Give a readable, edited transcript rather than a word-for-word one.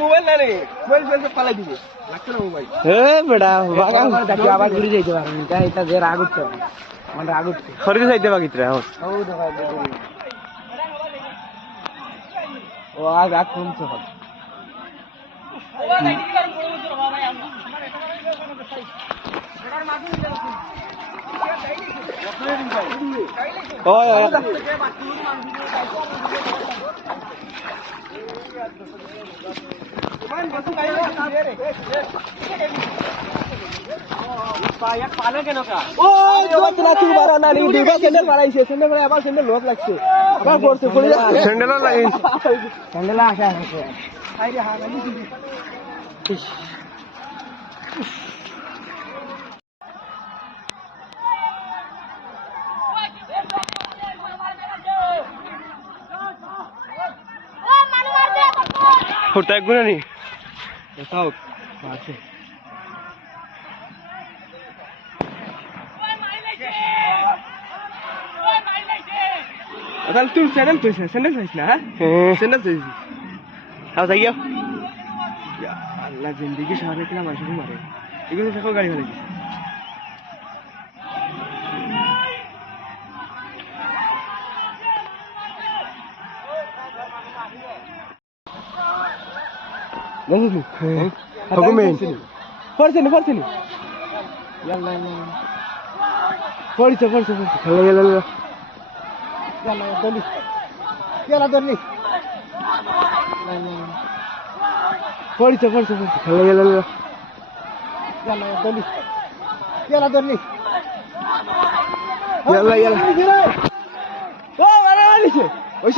mobile না রে mobile ফেলতে পালাই দিবে লাগছে না মোবাইল বেটা দেখি আবার ঘুরে যাইতে পারেন এটা যে রাগ উঠছে আমার রাগ উঠছে সরকে যাইতে বাকিতে এখন ও আজ রাগ কমছে হবে ট্যাগ গুলো নি তুই স্যান্ডেল পেয়েছিস স্যান্ডেল পেয়েছিস না স্যান্ডেল পেয়েছিস যাইয়া আল্লাহ জিন্দিগি শহরে কিনা মানুষ মারে এগুলো সকল গাড়ি ফেলে দিচ্ছে ওই